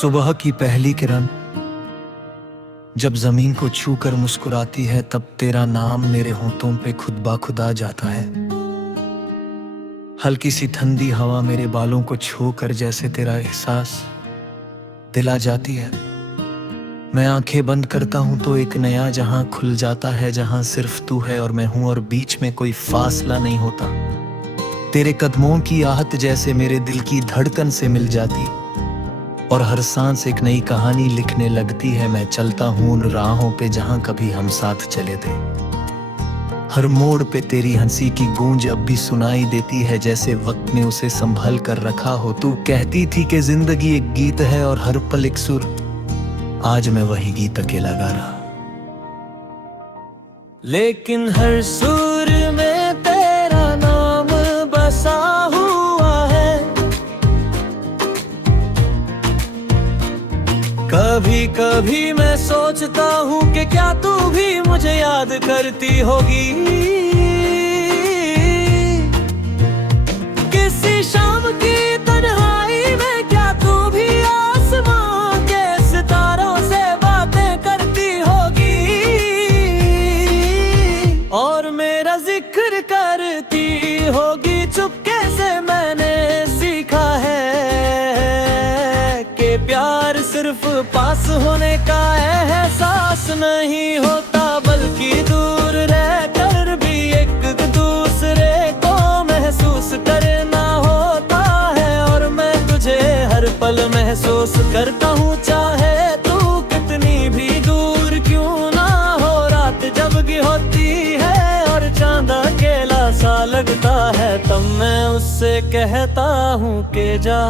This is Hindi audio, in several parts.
सुबह की पहली किरण जब जमीन को छूकर मुस्कुराती है, तब तेरा नाम मेरे होंठों पे खुद ब खुद आ जाता है। हल्की सी ठंडी हवा मेरे बालों को छूकर जैसे तेरा एहसास दिला जाती है। मैं आंखें बंद करता हूं तो एक नया जहां खुल जाता है, जहां सिर्फ तू है और मैं हूं, और बीच में कोई फासला नहीं होता। तेरे कदमों की आहट जैसे मेरे दिल की धड़कन से मिल जाती, और हर सांस एक नई कहानी लिखने लगती है। मैं चलता हूं उन राहों पे जहां कभी हम साथ चले थे। हर मोड़ पे तेरी हंसी की गूंज अब भी सुनाई देती है, जैसे वक्त ने उसे संभल कर रखा हो। तू कहती थी कि जिंदगी एक गीत है और हर पल एक सुर, आज मैं वही गीत अकेला गा रहा। लेकिन हर सुर में तेरा नाम बसा हुआ है। कभी कभी मैं सोचता हूँ कि क्या तू भी मुझे याद करती होगी। किसी शाम की तन्हाई में क्या तू भी आसमां के सितारों से बातें करती होगी, और मेरा जिक्र करती होगी चुपके से। मैंने सीखा है कि प्यार सिर्फ पास होने का एहसास नहीं होता, बल्कि दूर रहकर भी एक दूसरे को महसूस करना होता है। और मैं तुझे हर पल महसूस करता हूँ, चाहे तू कितनी भी दूर क्यों ना हो। रात जब की होती है और चांद अकेला सा लगता है, तब मैं उससे कहता हूँ कि जा,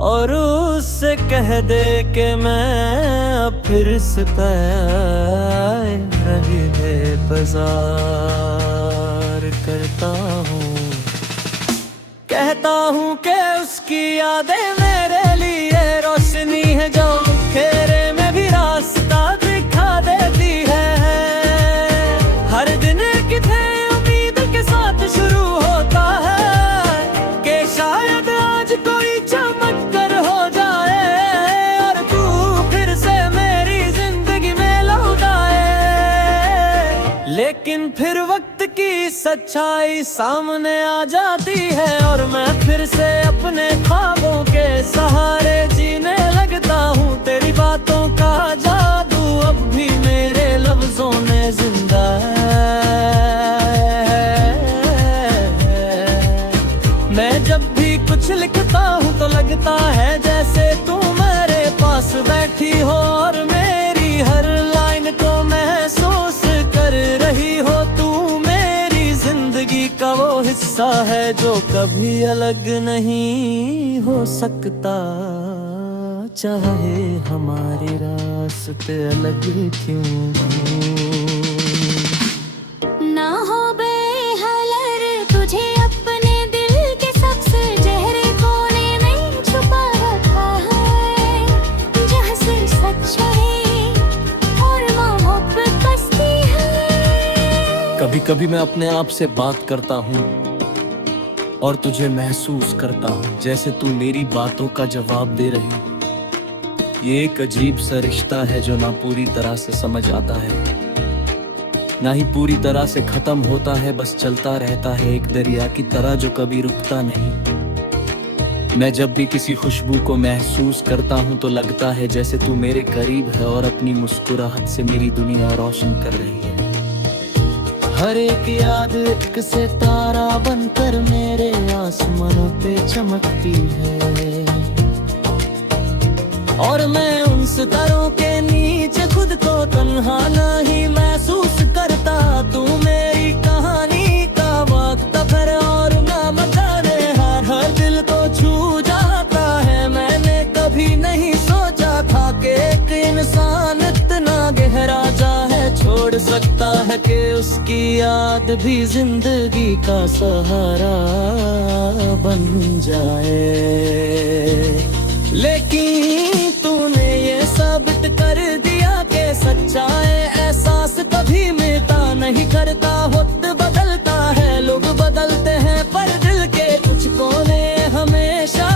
और उससे कह दे कि मैं अब फिर से रही बेबजार करता हूँ। कहता हूँ कि उसकी यादें मेरे लिए रोशनी है, जो खेरे में भी रास्ता दिखा देती है। हर दिन किथे उम्मीद के साथ शुरू होता है कि शायद आज कोई चमक कर हो जाए, और तू फिर से मेरी जिंदगी में लौट आए। लेकिन फिर वक्त की सच्चाई सामने आ जाती है, और मैं फिर से अपने ख्वाबों के सहारे जीने लगता हूँ। तेरी बातों का जादू अब भी मेरे लफ्जों में जिंदा है। मैं जब भी कुछ लिखता हूँ तो लगता है जैसे तू मेरे पास बैठी हो, और मेरी हर लाइन को महसूस कर रही हो। तू मेरी जिंदगी का वो हिस्सा है जो कभी अलग नहीं हो सकता, चाहे हमारे रास्ते अलग क्यों ना हो। बेहलर तुझे अपने दिल के सबसे गहरे कोने में छुपा रखा है, जहाँ से सच्चाई और मोहब्बत बसती है। कभी कभी मैं अपने आप से बात करता हूँ और तुझे महसूस करता हूँ, जैसे तू मेरी बातों का जवाब दे रही। ये एक अजीब सा रिश्ता है जो ना पूरी तरह से समझ आता है, ना ही पूरी तरह से खत्म होता है, बस चलता रहता है एक दरिया की तरह जो कभी रुकता नहीं। मैं जब भी किसी खुशबू को महसूस करता हूँ तो लगता है जैसे तू मेरे करीब है और अपनी मुस्कुराहट से मेरी दुनिया रोशन कर रही है। हर एक याद एक सितारा बनकर मेरे आसमानों पे चमकती है, और मैं उन सितारों के नीचे खुद को तन्हा नहीं महसूस करता। तू मेरी कहानी का वक्त फिर और ना मचाने हर दिल को छू जाता है। मैंने कभी नहीं सोचा था कि एक इंसान इतना गहरा चाहे छोड़ सकता है, कि उसकी याद भी जिंदगी का सहारा बन जाए। लेकिन तूने ये साबित कर दिया कि सच्चा एहसास कभी मिटा नहीं करता। वक्त बदलता है, लोग बदलते हैं, पर दिल के कुछ कोने हमेशा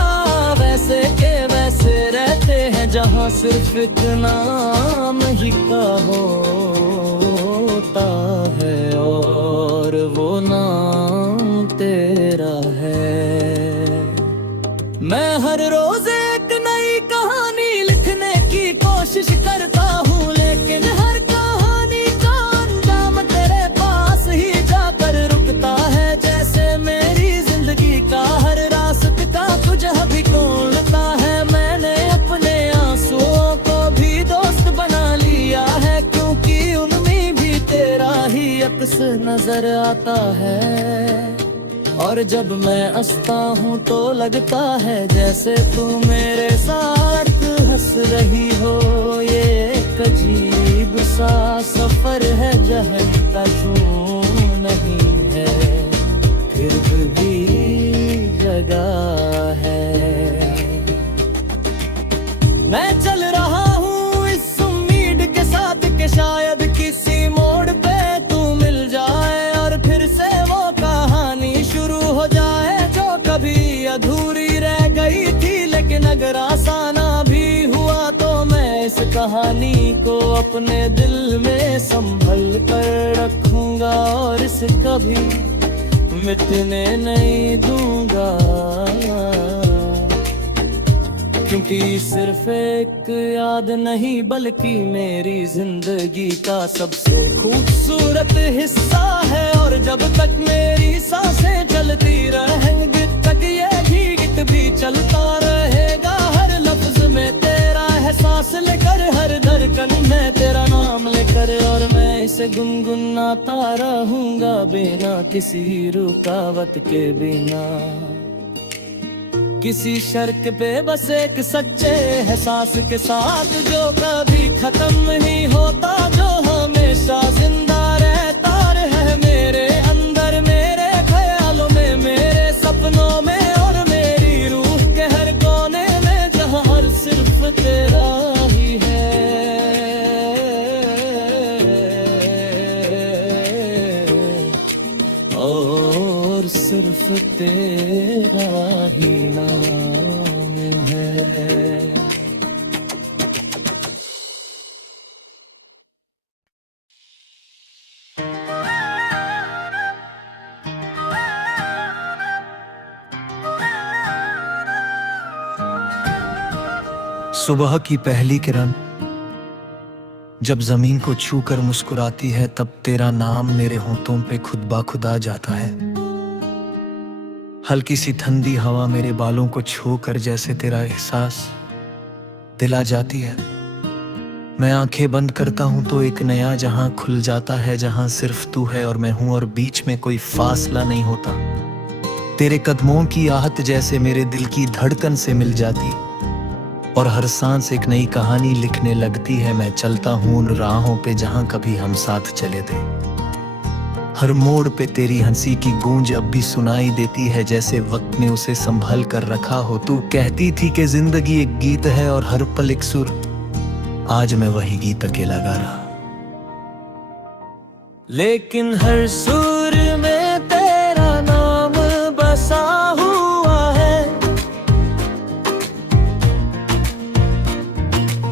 वैसे के वैसे रहते हैं। सिर्फ एक नाम ही का होता है और वो नाम तेरा है। मैं हर रोज एक नई कहानी लिखने की कोशिश करता हूँ, लेकिन हर कहानी का अंजाम तेरे पास ही जाकर रुकता है। जैसे मेरी जिंदगी का हर रास्ता तुझे भी ढूंढता है। मैंने अपने आंसुओं को भी दोस्त बना लिया है, क्योंकि उनमें भी तेरा ही अक्स नजर आता है। और जब मैं हंसता हूँ तो लगता है जैसे तू मेरे साथ हंस रही हो। ये एक अजीब सा सफर है जहाँ का छू नहीं है, फिर भी जगह है। मैं चल रहा हूँ इस उम्मीद के साथ कि शायद किसी मोड़ पे तू मिल जाए और फिर से वो कहानी शुरू हो जाए जो कभी अधूरी रह गई थी। लेकिन अगर आसाना भी हुआ तो मैं इस कहानी को अपने दिल में संभल कर रखूंगा और इसे कभी मिटने नहीं दूंगा, क्योंकि सिर्फ एक याद नहीं बल्कि मेरी जिंदगी का सबसे खूबसूरत हिस्सा है। और जब तक मेरी सांसें चलती रहेंगी तक ये गीत भी चलता रहेगा। हर लफ्ज में तेरा एहसास लेकर, हर धड़कन में तेरा नाम लेकर, और मैं इसे गुनगुनाता रहूंगा बिना किसी रुकावट के बिना। किसी शर्त पे बस एक सच्चे एहसास के साथ जो कभी खत्म नहीं होता, जो हमेशा जिंदा रहता है मेरे अंदर, मेरे ख्यालों में, मेरे सपनों में और मेरी रूह के हर कोने में, जहाँ हर सिर्फ तेरा ही है और सिर्फ तेरा ही नाम है। सुबह की पहली किरण जब जमीन को छूकर मुस्कुराती है, तब तेरा नाम मेरे होंठों पे खुद ब खुद आ जाता है। हल्की सी ठंडी हवा मेरे बालों को छूकर जैसे तेरा एहसास दिला जाती है। मैं आंखें बंद करता हूं तो एक नया जहां खुल जाता है, जहां सिर्फ तू है और मैं हूं और बीच में कोई फासला नहीं होता। तेरे कदमों की आहट जैसे मेरे दिल की धड़कन से मिल जाती और हर सांस एक नई कहानी लिखने लगती है। मैं चलता हूं उन राहों पे जहां कभी हम साथ चले थे। हर मोड़ पे तेरी हंसी की गूंज अब भी सुनाई देती है, जैसे वक्त ने उसे संभाल कर रखा हो। तू कहती थी कि जिंदगी एक गीत है और हर पल एक सुर, आज मैं वही गीत अकेला गा रहा। लेकिन हर सुर में तेरा नाम बसा हुआ है।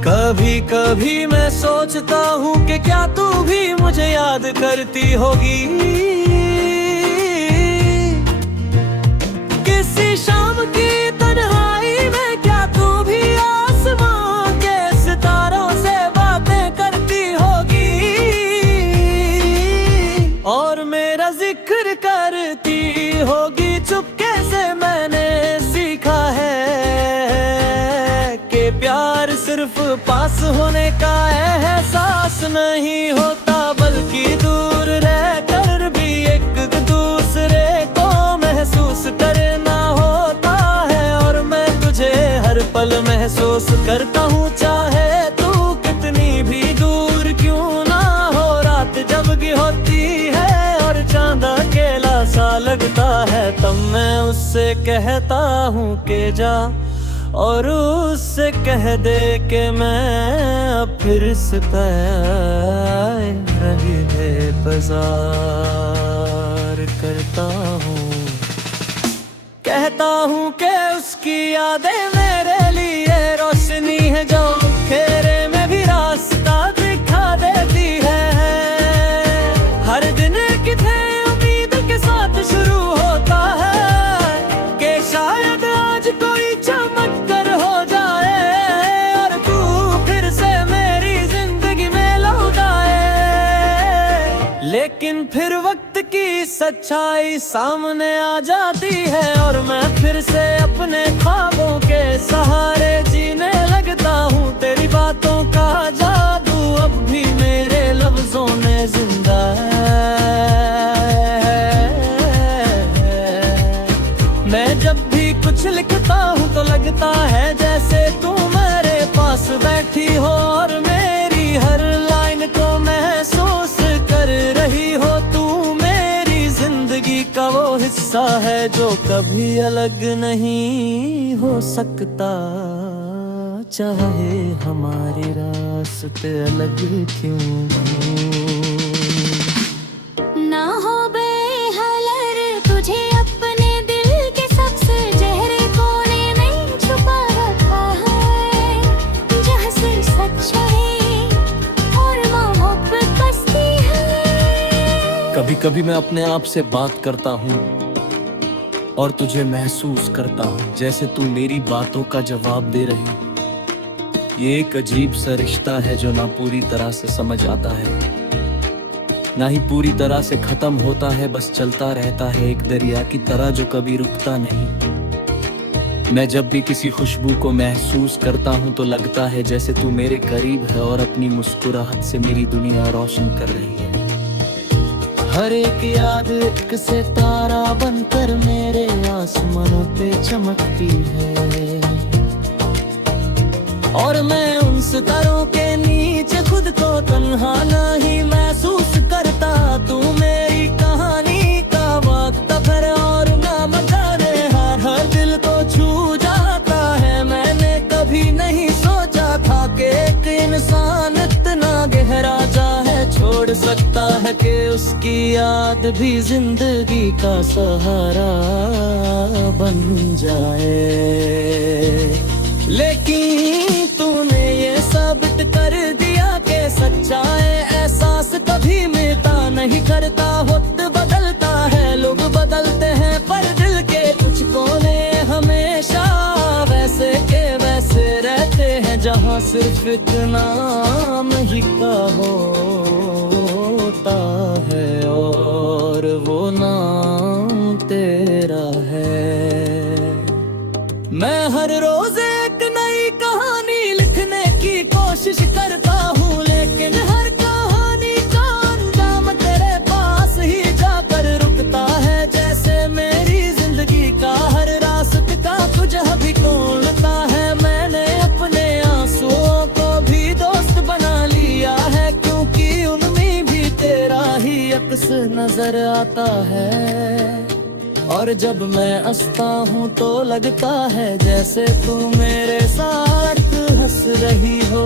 कभी कभी मैं सोचता हूँ कि क्या तू भी मुझे याद करती होगी। किसी शाम की तन्हाई में क्या तू भी आसमां के सितारों से बातें करती होगी और मेरा जिक्र करती होगी चुपके से। मैंने सीखा है कि प्यार सिर्फ पास होने का एहसास नहीं होता, बल्कि दूर रहकर भी एक दूसरे को महसूस करना होता है। और मैं तुझे हर पल महसूस करता हूँ, चाहे तू कितनी भी दूर क्यों ना हो। रात जब की होती है और चांद अकेला सा लगता है, तब मैं उससे कहता हूँ कि जा और उससे कह दे कि मैं अब फिर से रही बेबजार करता हूँ। कहता हूँ कि उसकी यादें मेरे लिए रोशनी है जो के लेकिन फिर वक्त की सच्चाई सामने आ जाती है और मैं फिर से अपने ख्वाबों के सहारे जीने लगता हूँ। तेरी बातों का जादू अब भी मेरे लफ्जों में जिंदा है। मैं जब भी कुछ लिखता हूँ तो लगता है जैसे तू मेरे पास बैठी हो और मेरी हर लाइन को महसूस कर रही हो। तू मेरी जिंदगी का वो हिस्सा है जो कभी अलग नहीं हो सकता, चाहे हमारे रास्ते अलग क्यों हों। ना हो बेहलर तुझे अपने दिल के सबसे गहरे कोने में छुपा रखा है, जहाँ से सच्चाई और मोहब्बत बसती है। कभी कभी मैं अपने आप से बात करता हूँ और तुझे महसूस करता हूँ जैसे तू मेरी बातों का जवाब दे रही। ये एक अजीब सा रिश्ता है जो ना पूरी तरह से समझ आता है, ना ही पूरी तरह से खत्म होता है, बस चलता रहता है एक दरिया की तरह जो कभी रुकता नहीं। मैं जब भी किसी खुशबू को महसूस करता हूँ तो लगता है जैसे तू मेरे करीब है और अपनी मुस्कुराहट से मेरी दुनिया रोशन कर रही है। हर एक याद एक सितारा बनकर मेरे आसमानों पे चमकती है और मैं उन सितारों के नीचे खुद को तन्हा नहीं महसूस करता। तू मेरी कहानी का वक्त फिर और ना मचाने हर दिल को छू जाता है। मैंने कभी नहीं सोचा था कि एक इंसान इतना गहरा चाहे छोड़ सकता है कि उसकी याद भी जिंदगी का सहारा बन जाए। लेकिन तूने ये साबित कर दिया कि सच्चाई एहसास कभी मिटा नहीं करता। वक्त बदलता है, लोग बदलते हैं, पर दिल के कुछ कोने हमेशा वैसे के वैसे रहते हैं, जहाँ सिर्फ एक नाम ही का होता है और वो नाम तेरा है। मैं हर रोज एक नई कहानी लिखने की कोशिश करता हूँ, लेकिन हर कहानी का अंजाम तेरे पास ही जाकर रुकता है। जैसे मेरी जिंदगी का हर रास्ता तुझे भी खोलता है। मैंने अपने आंसुओं को भी दोस्त बना लिया है, क्योंकि उनमें भी तेरा ही अक्स नजर आता है। और जब मैं हंसता हूँ तो लगता है जैसे तू मेरे साथ हंस रही हो।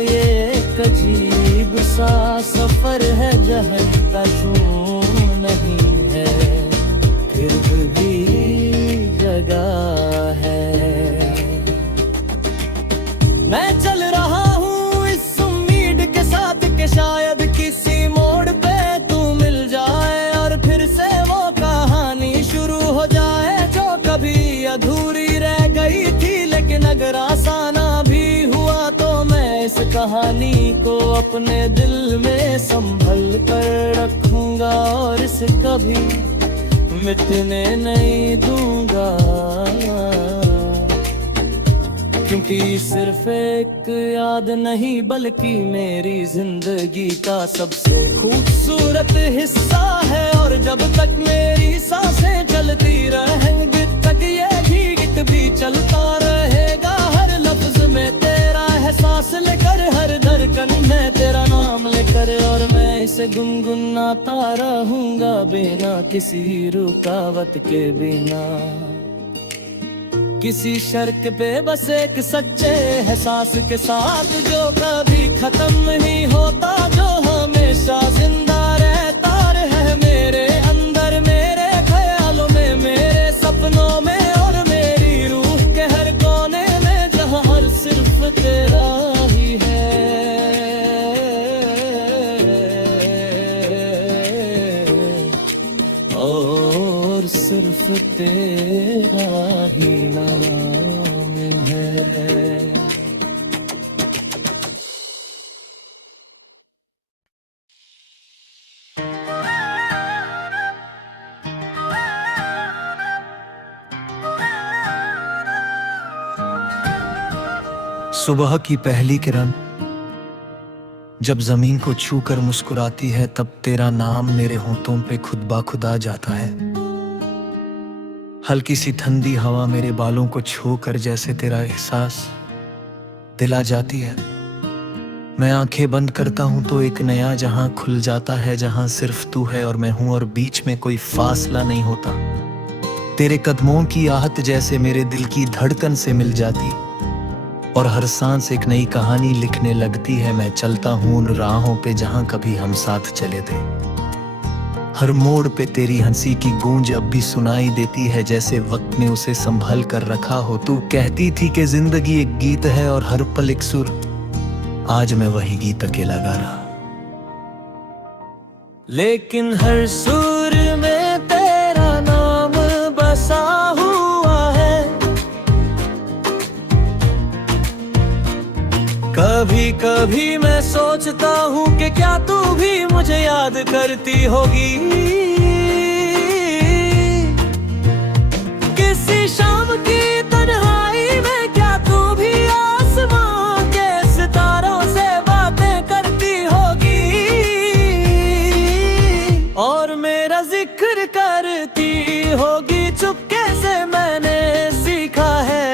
ये एक अजीब सा सफर है जहाँ का क्यों नहीं है, फिर भी जगह है। मैं चल रहा हूँ इस उम्मीद के साथ कि शायद किसी मोड़ पे तू मिल जाए और फिर से वो कहानी शुरू हो जाए जो कभी अधूरी रह गई थी। लेकिन अगर आसाना भी हुआ तो मैं इस कहानी को अपने दिल में संभल कर रखूंगा और इसे कभी मिटने नहीं दूंगा, क्योंकि सिर्फ एक याद नहीं बल्कि मेरी जिंदगी का सबसे खूबसूरत हिस्सा है। और जब तक मेरी सांसें चलती रहेंगी तक ये गीत भी चलता रहेगा। हर लफ्ज में तेरा एहसास लेकर, हर धड़कन में तेरा नाम लेकर, और मैं इसे गुनगुनाता रहूंगा बिना किसी रुकावट के, बिना किसी शर्त पे, बस एक सच्चे एहसास के साथ जो कभी खत्म नहीं होता, जो हमेशा जिंदा रहता रहे मेरे अंदर, मेरे ख्यालों में, मेरे सपनों में और मेरी रूह के हर कोने में, जहाँ हर सिर्फ तेरा ही है और सिर्फ तेरा ही नाम है। सुबह की पहली किरण जब जमीन को छू कर मुस्कुराती है, तब तेरा नाम मेरे होंठों पे खुद ब खुद आ जाता है। हल्की सी ठंडी हवा मेरे बालों को छू कर जैसे तेरा एहसास दिला जाती है। मैं आंखें बंद करता हूं तो एक नया जहां खुल जाता है, जहां सिर्फ तू है और मैं हूं, और बीच में कोई फासला नहीं होता। तेरे कदमों की आहट जैसे मेरे दिल की धड़कन से मिल जाती, और हर सांस एक नई कहानी लिखने लगती है। मैं चलता हूं उन राहों पे जहां कभी हम साथ चले थे। हर मोड़ पे तेरी हंसी की गूंज अब भी सुनाई देती है, जैसे वक्त ने उसे संभाल कर रखा हो। तू कहती थी कि जिंदगी एक गीत है और हर पल एक सुर, आज मैं वही गीत अकेला गा रहा। लेकिन हर सुर में तेरा नाम बसा हुआ है। कभी कभी मैं सोचता हूँ कि क्या तू भी मुझे याद करती होगी। किसी शाम की तन्हाई में क्या तू भी आसमां के सितारों से बातें करती होगी, और मेरा जिक्र करती होगी। चुपके से मैंने सीखा है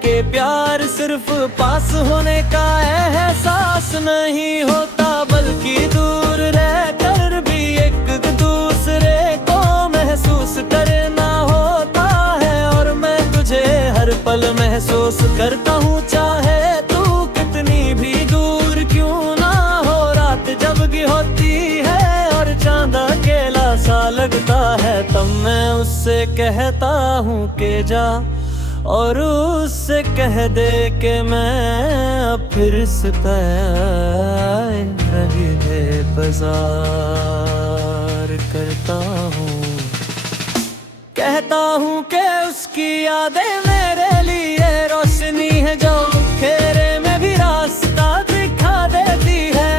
कि प्यार सिर्फ पास होने का एहसास नहीं होता, बल्कि दूर रहकर भी एक दूसरे को महसूस करना होता है। और मैं तुझे हर पल महसूस करता हूँ, चाहे तू कितनी भी दूर क्यों ना हो। रात जबकि होती है और चांद अकेला सा लगता है, तब मैं उससे कहता हूँ कि जा, और उससे कह दे कि मैं अब फिर से रही है बाजार करता हूँ। कहता हूँ कि उसकी यादें मेरे लिए रोशनी है, जो घेरे में भी रास्ता दिखा देती है।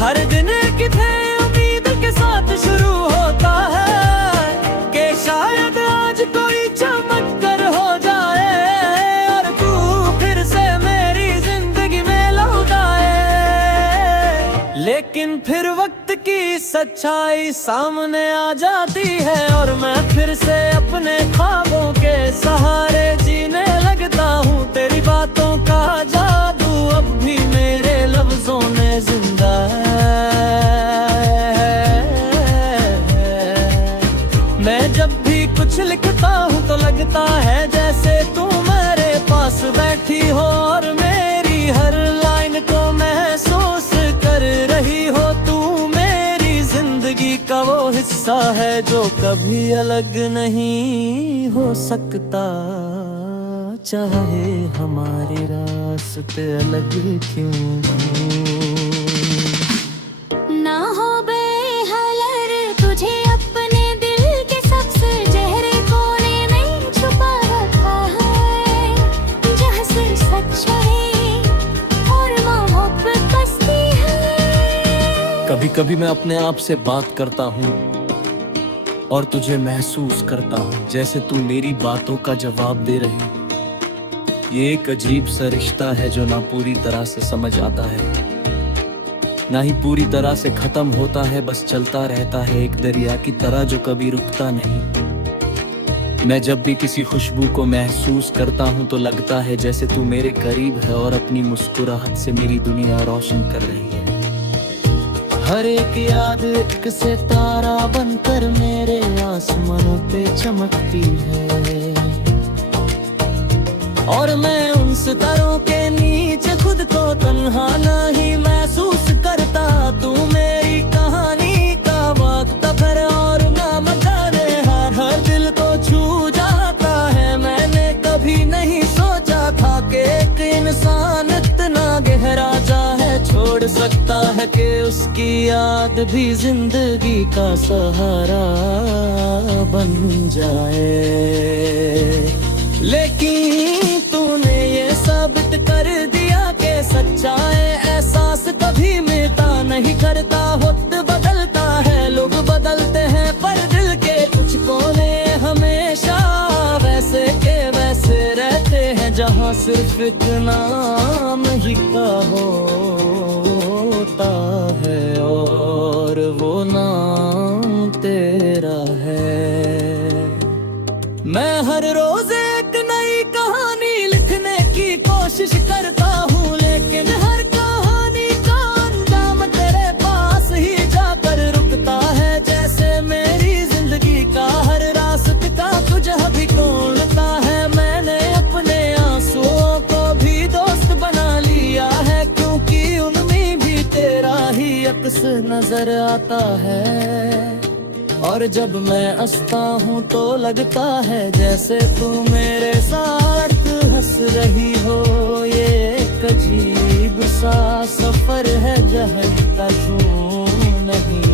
हर दिन किथे उम्मीद के साथ शुरू होता है कि शायद आज कोई चमक कर हो जाए, और तू फिर से मेरी जिंदगी में लौट आए। लेकिन फिर वक्त की सच्चाई सामने आ जाती है, और मैं फिर से अपने ख्वाबों के सहारे जीने लगता हूँ। तेरी बातों का जादू अब भी मेरे लफ्जों में जिंदा है। मैं जब भी कुछ लिखता हूँ तो लगता है जैसे तू मेरे पास बैठी हो, और मेरी हर लाइन को महसूस कर रही हो। तू मेरी जिंदगी का वो हिस्सा है जो कभी अलग नहीं हो सकता, चाहे हमारे रास्ते अलग क्यों ना हो बेहलर, तुझे अपने दिल के सबसे गहरे कोने में छुपा रखा है, जहाँ से सच्चाई और मोहब्बत बसती है। कभी कभी मैं अपने आप से बात करता हूँ और तुझे महसूस करता हूँ, जैसे तू मेरी बातों का जवाब दे रही। ये एक अजीब सा रिश्ता है जो ना पूरी तरह से समझ आता है, ना ही पूरी तरह से खत्म होता है, बस चलता रहता है एक दरिया की तरह जो कभी रुकता नहीं। मैं जब भी किसी खुशबू को महसूस करता हूँ तो लगता है जैसे तू मेरे करीब है और अपनी मुस्कुराहट से मेरी दुनिया रोशन कर रही है। हर एक याद एक सितारा बनकर मेरे आसमानों पे चमकती है, और मैं उन सितारों के नीचे खुद को तन्हा नहीं महसूस करता। तू मेरी कहानी का वक्त फिर और नाम जाने हर दिल को छू जाता है। मैंने कभी नहीं सोचा था कि एक इंसान इतना गहरा चाहे छोड़ सकता है, कि उसकी याद भी जिंदगी का सहारा बन जाए। लेकिन तूने ये साबित कर दिया कि सच्चा एहसास कभी मिटा नहीं करता। वक्त बदलता है, लोग बदलते हैं, पर दिल के कुछ कोने हमेशा वैसे के वैसे रहते हैं। सिर्फ एक नाम ही का होता है, और वो नाम तेरा है। मैं हर रोज एक नई कहानी लिखने की कोशिश करता हूँ, लेकिन हर कहानी का अंजाम तेरे पास ही जाकर रुकता है। जैसे मेरी जिंदगी का हर रास्ता तुझे भी ढूंढता है। मैंने अपने आंसुओं को भी दोस्त बना लिया है, क्योंकि उनमें भी तेरा ही अक्स नजर आता है। और जब मैं हंसता हूँ तो लगता है जैसे तू मेरे साथ हंस रही हो। ये एक अजीब सा सफर है जहाँ का तू नहीं